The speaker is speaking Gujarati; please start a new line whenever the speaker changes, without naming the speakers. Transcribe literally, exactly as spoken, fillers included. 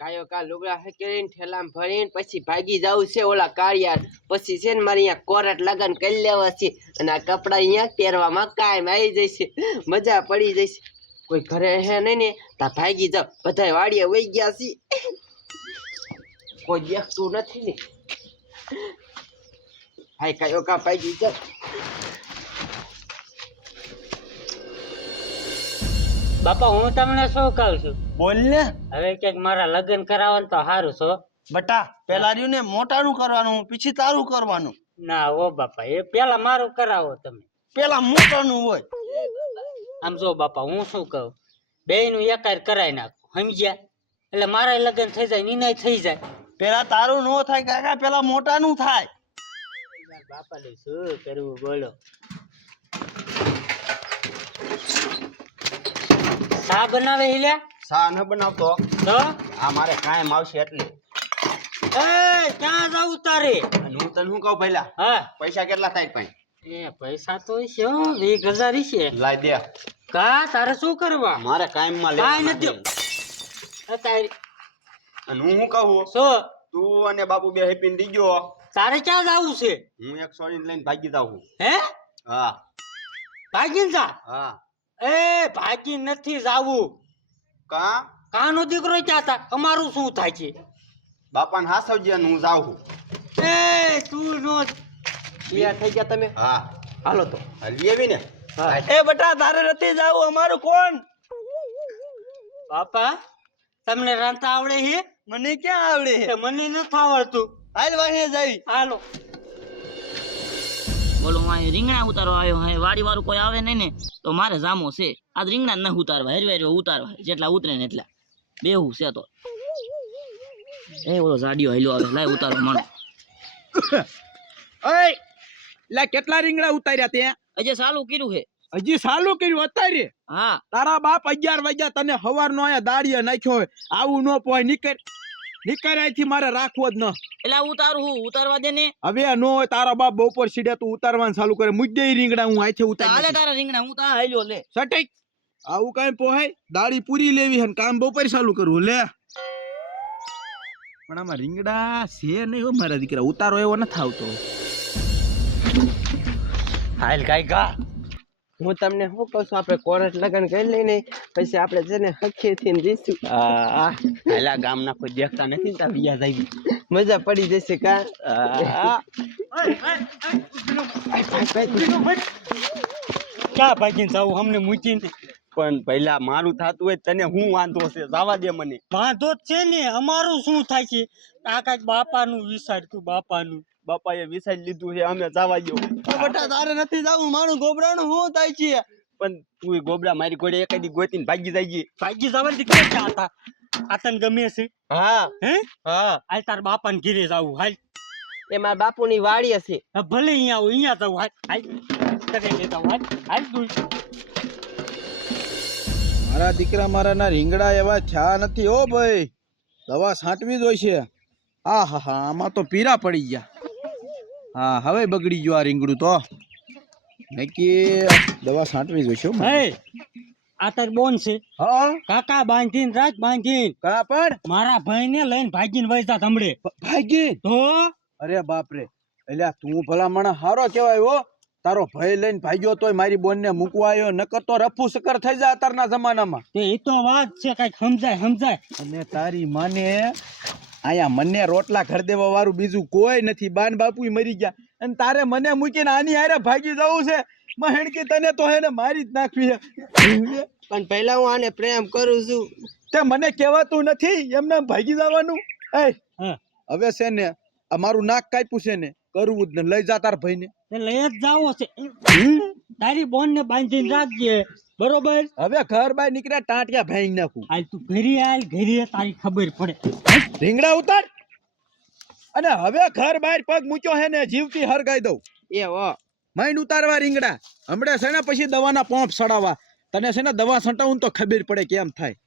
કાયો કા લુગડા હકેરીને ઠેલામાં ભરીને પછી ભાગી જાવું છે ઓલા કાળિયાર. પછી છે ને મારે અહીંયા કોરટ લગન કરી લેવા છે અને આ કપડા અહીંયા પહેરવામાં કાયમ આવી જશે, મજા પડી જશે. કોઈ ઘરે હે નહીં ને તા ભાગી જાવ, બધા વાડીએ વહી ગયા છે, કોઈ દેખતું નથી ને. હાય કાયો કા ભાગી જાવ.
બાપા હું તમને શું કહું છું,
બોલ ને.
હવે ક્યાંક મારા લગ્ન કરાવો ને તો સારું છો.
બટા પેલા રહ્યું ને મોટાનું કરવાનું, પછી તારું કરવાનું.
ના ઓ બાપા, એ પેલા મારું કરાવો તમે.
પેલા મોટાનું હોય.
આમ જો બાપા હું શું કહું, બે નું એકાર કરાવી નાખો, સમજ્યા? એટલે મારા લગ્ન થઈ જાય, નિર્ણય થઈ જાય.
પેલા તારું નો થાય કાકા, પેલા મોટાનું થાય.
બાપા લે શું કરવું બોલો. શા બનાવે હિલ્યા?
સા ન બનાવતો
તો
આ મારે કાયમ આવશે એટલે.
એ ક્યાં જાવું તારે?
અને હું તને શું કહું પહેલા,
હા
પૈસા કેટલા થાય ભાઈ?
એ પૈસા તો છે વીસ હજાર છે.
લાઈ દે.
કા તારે શું કરવા?
મારે કાયમ માં
કાંઈ
લેવા
નથી. તારે
અને હું શું કહું,
શું
તું અને બાપુ બે હેપી થઈ ગયો,
તારે ક્યાં જાવું છે?
હું એક સોડીને લઈને ભાગી જાઉં.
હે
હા
ભાગીને જા?
હા.
એ ભાગી નથી જાવું.
કા
કાનો દીકરો ક્યાં તા? અમારું શું થાય છે?
બાપાને હાસવજે અને હું જાઉં.
એ તું નો
તૈયાર થઈ ગયા તમે?
હા
હાલો તો.
લઈ આવી ને.
હા.
એ બટા તારે નથી જાવું, અમારું કોણ?
બાપા તમને રાંધતા આવડે છે?
મને ક્યાં આવડે?
એ મને નથી આવડતું.
હાલ વાહે જાવી.
હાલો.
બોલો હું રીંગણા ઉતારવા આવ્યો, હે વાડી વાળું કોઈ આવે નહીં ને તો મારે જામો છે. આ રીંગણા ન ઉતારવા, હેરવે હેરવે ઉતારવા, જેટલા ઉતરે ને એટલા બેહું છે. તો એ ઓલો જાડિયો હેલો આવે, લાય ઉતારવા માંડો.
ઓય લા કેટલા રીંગણા ઉતાર્યા તે?
હજી ચાલુ કર્યું છે.
હજી ચાલુ કર્યું અત્યારે?
હા
તારા બાપ અગિયાર વાગ્યા તને હવારનો અહીંયા દાડિયા નાખ્યો હોય, આવું ન પોય. નીકળ નીકળ અહીંથી, મારે રાખવો જ ન.
એટલે ઉતારું હું, ઉતારવા દે ને.
હવે નો હોય, તારા બાપ બપોર સીડે તું ઉતારવાનું ચાલુ કરે, મુદ્દે રીંગણા હું અહીંથી
હાલે
ઉતારી
તારા રીંગણા, હું તા હેલ્યો લે.
સટેક. આવું કઈ પોહાય? દાડી પૂરી લેવી હે ને કામ બપોર ચાલુ કરવું લે. પણ આમાં રીંગણા છે નહીં હો મારા દીકરા, ઉતારો એવો નથી આવતો.
હાલ કાઈ કા.
હું તમને શું કહું છું, આપણે કોરટ લગન કરી લઈને પછી આપણે છે ને હખેથી જઈશું.
આ હાલા ગામના કોઈ દેખતા નથી ને તા વિયા જાવી.
મજા પડી જશે. કા
આ
ક્યાં ભાગીને જાવું અમને મૂકીને?
પણ પહેલા મારું થાતું હોય તને હું વાંધો છે, જવા દે મને.
વાંધો જ છે ને, અમારું શું થાય છે? આ કાંઈક બાપાનું વિચારતું, બાપાનું.
બાપાએ વિસાઈ લીધું છે, અમે જવા દો.
બટા તારે નથી જાવું, મારું ગોબરાનું શું થાય છે?
પણ તું ગોબરા મારી કોડે એકાદી ગોતીને ભાગી જાય.
ભાગી જવાની દીકરી ક્યાં હતા? આ તને ગમે છે?
હા
હે
હા.
હાલ તાર બાપાને ઘીરે જાવું. હાલ
એ મારા બાપુની વાડી હશે.
હા, ભલે અહીંયા આવું, અહીંયા જાવું. હાલ હાલ કરે લેતા હાલ હાલ તું.
મારા દીકરા મારા ના રીંગણા એવા થયા નથી હો ભાઈ, દવા છાંટવી જ હોય છે. હા હા હા, આમાં તો પીરા પડી ગયા. હા હવે બગડી ગયો આ રીંગણું તો, નક્કી દવા છાંટવી જોઈશે.
હે આ તાર બોન છે?
હા
કાકા બાંધીને રાખ, બાંધીને.
કા પણ
મારા ભાઈને લઈને ભાગીને વઈ જા હમણે.
ભાગી?
તો
અરે બાપ રે, એટલે તું ભલા માણસ હારો કેવાય હો, તારો ભય લઈને ભાગ્યો તોય મારી બોન ને મૂકવા આવ્યો, નકર તો રફુ સકર થઈ જાય અત્યારના જમાનામાં.
તે એ તો વાત છે, કઈક સમજાય સમજાય.
અને તારી માને આયા મને રોટલા ઘર દેવા વાળું બીજું કોઈ નથી, બાન બાપુ મરી ગયા અને તારે મને મૂકીને આની હારે ભાગી જવું છે? મહેણકી તને તો હેને મારી જ નાખવી છે.
પણ પહેલા હું આને પ્રેમ કરું છું.
તે મને કહેવાતું નથી એમને ભાગી જવાનું? એ
હા
હવે છે ને આ મારું નાક કાપ્યું છે ને, કરવું જ ને, લઈ જા તાર ભાઈ ને.
તે લઈ જ જાવો છે. તારી બોન ને બાંધીને રાખજે, બરોબર?
હવે ઘર બાર નીકળ્યા ટાંટિયા ભાંગી નાખું.
હાલ તું ઘરે હાલ, ઘરે તારી ખબર પડે.
રીંગણા ઉતાર અને હવે ઘર બહાર પગ મૂક્યો હે ને જીવતી હરગાઈ દઉં.
એ હો
માઇન્ડ ઉતારવા રીંગણા હમણાં છે ને, પછી દવાના પોંપ સડાવવા. તને છે ને દવા છંટાવું તો ખબર પડે કેમ થાય.